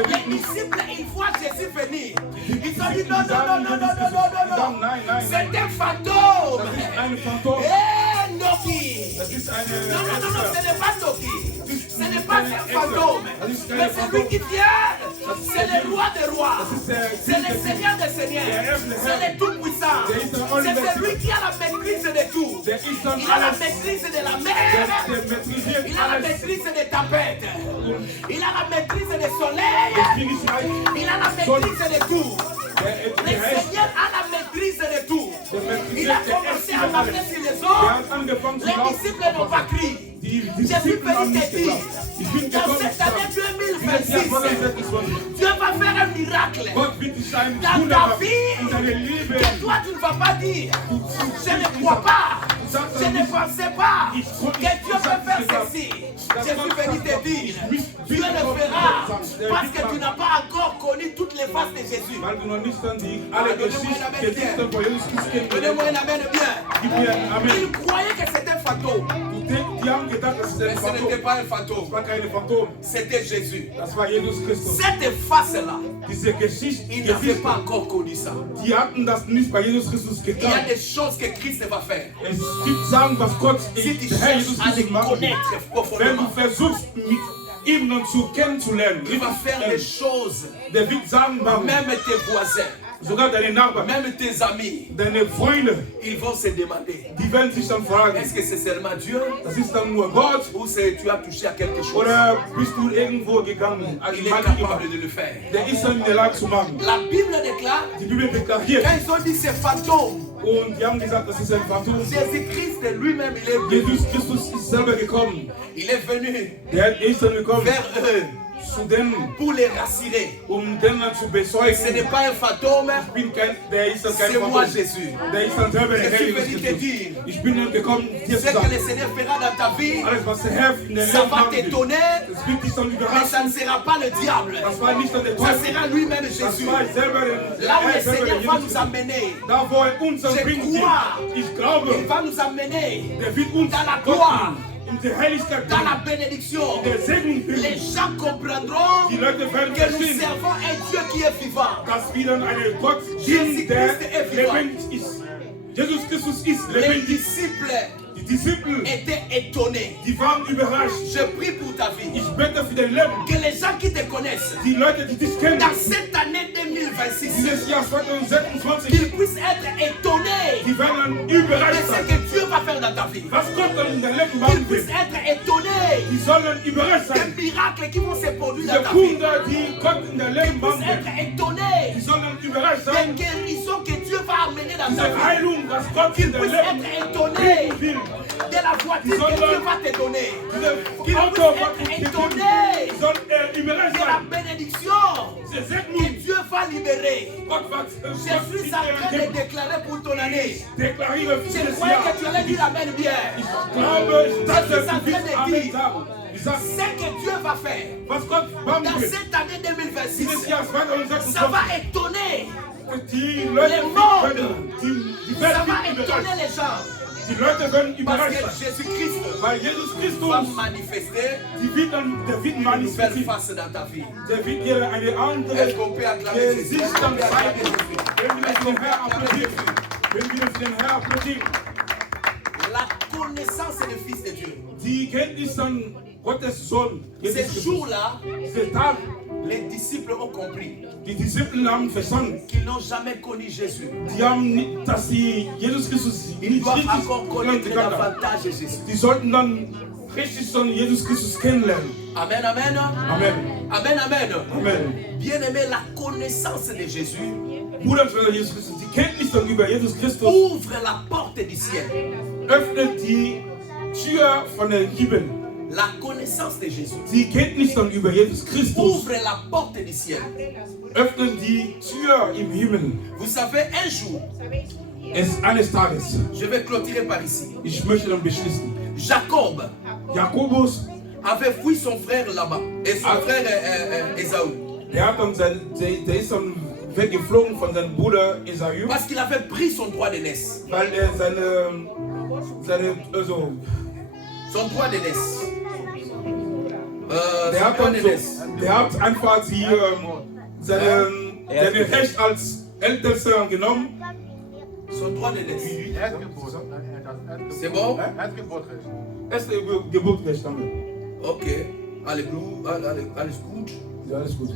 Les disciples, ils voient Jésus venir. Ils ont dit non, non, non, non, non, non, non, non, non. Nein, nein, C'est nein. un fantôme. Das ist eine Phantom. Eh, Noki. Das ist eine Non, non, non, non, ce n'est pas Noki. Ce n'est pas un fantôme. Mais c'est lui qui vient. C'est le roi des rois. C'est le Seigneur des seigneurs. C'est le tout-puissant. C'est celui qui a la maîtrise de tout. Der ist dann Il a la alles, maîtrise de la der mer. maîtrisiert Il a la alles. maîtrise des tempêtes. Il a la maîtrise des Der soleils. Königreich, Il a la maîtrise de tout. der Le Herr, Seigneur a la maîtrise de tout. der Il a maîtrisiert, der commencé à alles. marcher sur les Der eaux. hat angefangen zu Les laufen. disciples n'ont pas crié. Die Je suis Disciplen haben venu nicht te dire, geglaubt. Ich bin dans gekommen, cette année dieses Jahr 2026, 2026. Dieu va faire un miracle. Gott wird dich ein Dans Wunder ta machen. vie, In deine Liebe. que toi tu ne vas pas dire, je ne crois pas, je ne pensais pas que Dieu peut faire ceci. Je suis venu te dire, Dieu le fera parce que tu n'as pas encore connu toutes les faces de Jésus. Weil du noch nicht an die alle Geschichten von Jesus Christus Donnez-moi kennengelernt un amen bien. hast. Gib mir ein Amen. Ils croyaient que c'était un fantôme. Du die haben gedacht, das ist Mais ein ce n'était Phantom. pas un Das fantôme. war keine Phantom. C'était Jésus. Das war Jesus Christus. Cette face-là, Diese Geschichte, il n'avait pas encore connu ça. die hatten das nicht bei Jesus Christus Il y a getan. des choses que Christ va faire. Es gibt Sachen, was Gott, Si tu der Herr Jesus cherches à Christus les macht. connaître Wenn du profondément, versuchst, mit ihm dann zu kennenzulernen, il va faire des choses. der wird Sachen machen, Même tes voisins, sogar deine Nachbarn, même tes amis, deine Freunde, ils vont se demander, die werden sich dann fragen, est-ce que c'est seulement Dieu das ist dann nur Gott ou tu as touché à quelque chose? oder bist du irgendwo gegangen? Also Il est manche capable immer, de le faire. der ist dann in der Lage zu machen. La Bible déclare, Die Bibel deklariert quand ils ont dit c'est fantôme, und die haben gesagt, das ist ein Phantom. Jésus-Christ lui-même, il est venu. Jesus Christus ist selber gekommen. Il est venu Der ist dann gekommen vers eux zu denen, pour les rassurer. denen zu Ce bezeugen. n'est pas un fantôme, Ich bin kein, der ist dann kein c'est moi Phantom. Jésus. Der ist dann selber der Je Herr suis Jesus venu te Christus. dire, Ich bin dann gekommen, dir ce zu que le sagen, Seigneur fera dans ta vie, alles was der Herr in der ça Leben va machen will, t'étonner, das wird dich dann mais überraschen. ça ne sera pas le diable. Das war nicht dann der Ça Teufel, sera lui-même das Jésus. war selber der Là où le Herr, selber der Seigneur va Jesus nous Christus. amener, Da wo er uns dann Je bringt, crois. ich il glaube, va nous amener der wird uns dans la Gott gloire, in der Heiligkeit dans la bringen, bénédiction. der Segen Les bringen. gens comprendront Die Leute werden que nous verstehen, servons un Dieu qui est vivant. dass wir dann einen Gott Jesus dienen, der Christ est vivant. lebendig ist. Jesus Christus ist Les lebendig. disciples Die Disciples, étaient étonnés. die waren überrascht. Je prie pour ta vie. Ich bete für dein Leben. Que les gens qui te connaissent Die Leute, die dich kennen, dans cette année 2026, dieses Jahr 2026, qu'ils puissent être étonnés die werden de überrascht ce sein. que Dieu va faire dans ta vie. Was Gott dann in dein Leben Qu'ils machen puissent will. être étonnés Die sollen überrascht des sein. miracles qui vont se produire Diese dans ta vie. Wunder, die Gott in dein Leben Qu'ils puissent machen will, être étonnés die sollen überrascht des sein. guérisons que Dieu va amener dans ta Diese vie. Heilung, was Gott in Qu'ils dein puissent Leben être étonnés bringen will. de la voiture que Dieu va te donner. Diese Qu'ils Auto, puissent was être du kriegst, étonnés soll überrascht de la sein. bénédiction Diese que Segnung, Dieu va libérer. Gott was Je suis en train de déclarer pour ton année. deklariere für Je dieses croyais Jahr. que tu allais dire Amen bien. Ich glaube, ich dachte, Das ist du ein willst Traum, Amen die- sagen. Ich sag, Ce que Dieu va faire was Gott machen dans will, cette année 2026, dieses Jahr ça 2026, va étonner. die Leute Les morts. die Ça werden va überrascht. étonner les gens. Die Leute werden Parce überrascht que sein. Jésus-Christ Weil Jesus va Christus, manifester der wird une nouvelle manifestieren. face dans ta vie. Der wird dir eine andere Est-ce qu'on peut acclamer Jésus? Gesicht Est-ce qu'on dann peut acclamer zeigen. Jésus? Wenn wir Est-ce für qu'on den peut Herr acclamer applaudieren, Jésus? wenn wir für den Herr applaudieren, La connaissance du Fils de Dieu. die Kenntnis dann Gottes Sohn, Jesus Ce Christus, jour-là, dieser Tag, les disciples ont compris die Disciplen haben verstanden, qu'ils n'ont jamais connu Jésus. die haben nicht, dass sie Jesus Christus Ils nicht doivent richtig encore connaître gekannt haben. davantage Jésus. Die sollten dann richtig dann Jesus Christus kennenlernen. Amen, amen. Amen. Amen, amen. Amen. Bien-aimé, la connaissance de Jésus Bruder für Jesus Christus, die Kenntnis dann über Jesus Christus ouvre la porte du ciel. öffnet die Tür von den Himmel. La connaissance de Jésus Die Kenntnis dann über Jesus Christus ouvre la porte du ciel. öffnet die Tür im Himmel. Vous savez, un jour, Eines Tages, je vais clôturer par ici. ich möchte dann beschließen, Jacob Jakobus, avait fui son frère là-bas. Et son frère Esaü. der ist dann weggeflogen von seinem Bruder Esau, Parce qu'il avait pris son droit d'aînesse. weil er also, Son droit d'aînesse. der Son hat droit dann d'aînesse. der hat einfach seine Recht als Ältester genommen. Son droit d'aînesse. C'est bon? Er ist Geburtsrecht damit. Ok. Alléluia. Alles gut. Ja, alles gut.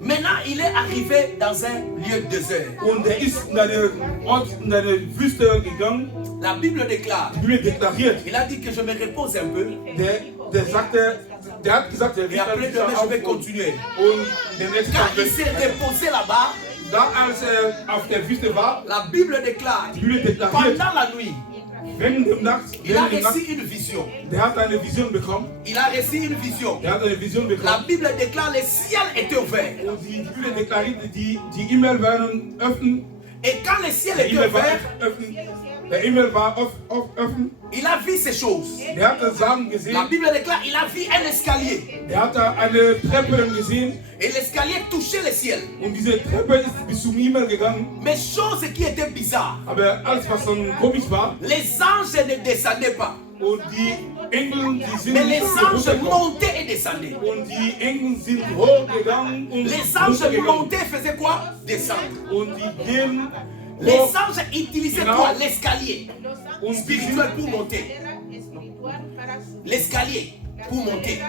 Maintenant, il est arrivé dans un lieu désert. Und er ist in eine Ort, in eine Wüste gegangen. La Bible déclare, Die Bibel deklariert. il a dit que je me repose un peu. Der sagte, der hat gesagt, er Et wird après dann wieder demain, je vais aufruhen. continuer. Und der nächste Quand Tag, il s'est reposé là-bas, da als er auf der Wüste war, la Bible déclare, die Bibel deklariert, pendant la nuit, während der Nacht, il a reçu une vision. der hat eine Vision bekommen. Il a reçu une vision. Der hat eine Vision La bekommen. Bible déclare, le ciel était ouvert. Und die Bibel deklariert, die E-Mail werden öffnen. Et quand le ciel Der était E-Mail war ouvert, öffnen. Der E-Mail war offen. il a vu ces choses. Der hat das Sachen La gesehen. Bible déclare, il a vu un escalier. Der hat da eine Treppe gesehen. Et l'escalier touchait le ciel. Und diese Treppe ist bis zum Himmel gegangen. Mais chose qui était bizarre, Aber alles, was dann komisch war, les anges ne descendaient pas. Und die Engel, die sind Mais les nicht anges runtergekommen. montaient et descendaient. Und die Engel sind hochgegangen und Les anges runtergegangen. montaient et faisaient quoi? Descendre. Und die gehen Les hoch. anges utilisaient quoi? L'escalier Und die spirituel pour monter. L'escalier pour monter.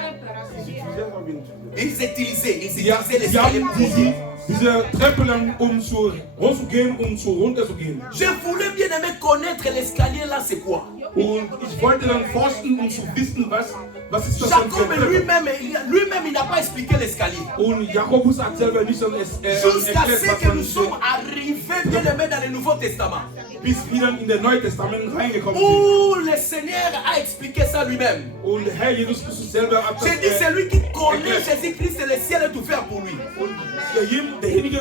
Ils utilisaient Sie haben l'escalier pour monter. diese Treppe lang, um zu hochzugehen, um zu runterzugehen. Je voulais bien aimer connaître l'escalier là, c'est quoi? Und ich wollte dann forschen, um zu wissen, was ist das denn für Jacob eine Treppe. lui-même, il n'a pas expliqué l'escalier. Und Jakobus hat selber nicht so Jusqu'à erklärt, ce was que man nous sommes arrivés bien aimés dans le Nouveau Testament. bis wir dann in das Neue Testament reingekommen sind. Où le Seigneur a expliqué ça lui-même. Und Herr Jesus Christus selber hat das J'ai dit, c'est lui qui connaît erklärt. Jésus-Christ et le ciel est ouvert pour lui. Und derjenige,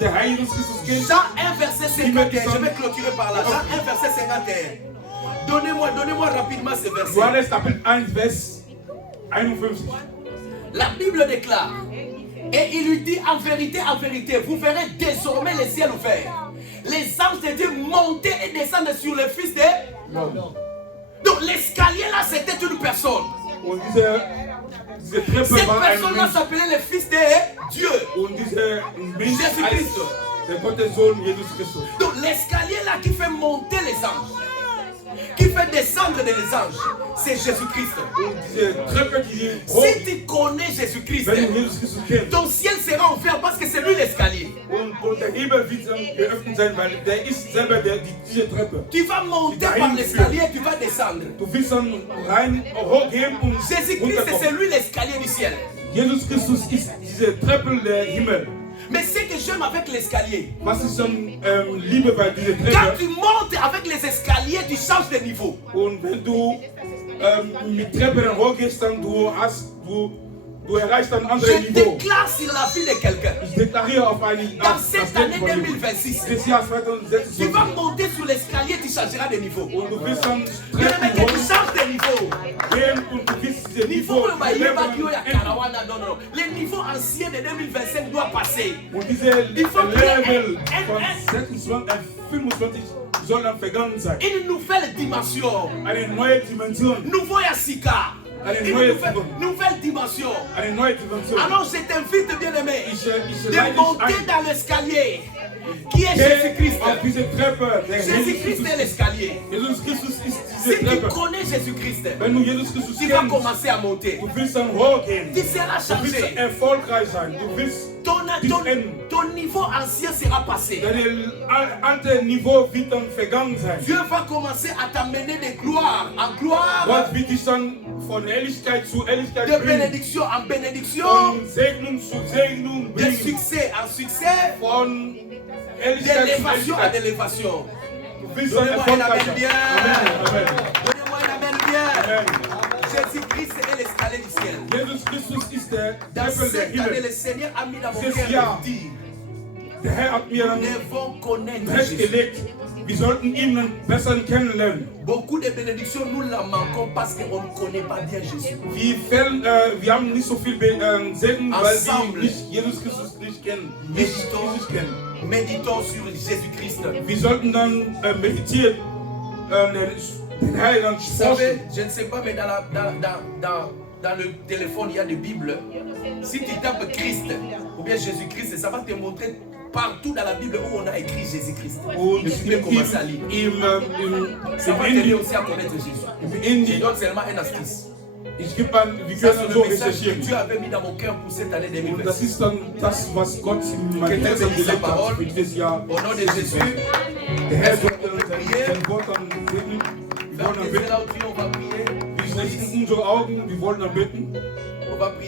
der Herr Jesus Christus kennt, Jean 1 verset 51, je vais clôturer par là. Jean 1 verset 51. Donnez-moi rapidement ce verset. Johannes Kapitel 1, Vers 51. La Bible déclare, et il lui dit en vérité, vous verrez désormais le ciel ouvert. Les anges de Dieu montaient et descendaient sur le Fils de... Donc l'escalier là, c'était une personne. Und diese Treppe Cette war ein personne-là Mensch. s'appelait le Fils de Dieu. Und dieser Mensch Jesus heißt Christus. der Gottessohn Jesus Christus. Donc l'escalier là qui fait monter les anges, qui fait descendre les anges, c'est Jésus-Christ. Und diese Treppe, die Si tu connais Jésus-Christ, wenn du Jesus Christus kennst, ton ciel sera ouvert parce que c'est lui l'escalier. und der Himmel wird dann geöffnet sein, weil der ist selber diese Treppe. Tu vas monter par l'escalier, tu vas descendre. Du wirst dann rein hochgehen und Jésus-Christ, c'est runterkommen. lui l'escalier du ciel. Jesus Christus ist diese Treppe der Himmel. Mais ce que j'aime avec l'escalier, Was ist dann Liebe bei dieser quand Treppe? tu montes avec les escaliers, tu changes de niveau. Und wenn du mit Treppe dann hochgehst, dann du erreichst ein anderes Je Niveau. déclare sur la vie de quelqu'un. Ich deklariere auf Dans cette année 2026, das Jahr tu vas 2026. monter sur l'escalier, tu changeras de niveau. Und du wirst dann Bien aimé, que tu Treppen changes de niveau. hochgehen und du wirst dieses Niveau Niveau oyo bayeba ki oyo ya erleben. Karawana, non, non. Le niveau ancien de 2025 doit passer. Und diese faut Level ein- von 25 soll dann vergangen sein. Une nouvelle dimension. Eine neue Dimension. Nouveau Yassika. Eine Une neue nouvelle dimension. Eine neue Dimension. Alors je t'invite, bien aimé, Ich de leite dich monter ein. dans l'escalier qui est Geh Jésus-Christ. auf diese Treppe. Der Jésus-Christ est l'escalier. Jesus Christus ist Si diese tu Treppe. connais Jésus-Christ, Wenn du Jesus Christus tu vas kennst, commencer à monter. du willst dann hochgehen. Tu seras Du willst changé. erfolgreich sein. Du willst Ton niveau ancien sera passé. dein alte Niveau wird dann vergangen sein. Dieu va commencer à t'amener de gloire en gloire, Gott wird dich dann von Ehrlichkeit zu Ehrlichkeit de bringen. bénédiction en bénédiction, Von Segnung zu Segnung de bringen. succès en succès, Von Ehrlichkeit zu d'élévation en Ehrlichkeit. élévation. Du willst dann Donnez-moi un erfolgreich amen sein. bien. Amen. Donnez-moi un amen bien. Amen. Jésus-Christ est l'escalier du ciel. Jesus Christus ist der Dans Tempel der cette année, Himmel. le Seigneur a mis dans mon Dieses cœur Jahr. de dire, Der Herr hat mir dann nous devons connaître Jésus. festgelegt, wir sollten ihn dann besser kennenlernen. Beaucoup de bénédictions, nous la manquons parce qu'on ne connaît pas bien Jésus. Wir haben nicht so viel Segen, weil Ensemble. wir nicht Jesus Christus nicht kennen. Nicht Jesus kennen. Méditons sur Jésus-Christ. Wir sollten dann meditieren, den Herrn dann Vous savez, forschen. je ne sais pas, mais dans le téléphone, il y a des Bibles. Si tu tapes Christ ou bien Jésus-Christ, ça va te montrer partout dans la Bible où on a écrit Jésus-Christ. Und Tu peux commencer à lire. Ça va t'aider im aussi à connaître Jésus. Je Indi, donne seulement un astuce. ich gebe an, wir Ça, können c'est so le message que recherchieren. Dieu avait mis dans mon cœur pour cette année Und das 2026. ist dann das, was Gott in mein Que Herz Dieu bénisse sa gelegt parole. hat für dieses Jahr. Au nom de Jésus, Der Herr est-ce wird qu'on peut dann prier? sein Wort dann segnen. Wir wollen dann Fermez beten. là où tu es, on va prier. Wir schließen unsere Augen, wir wollen dann beten. On va prier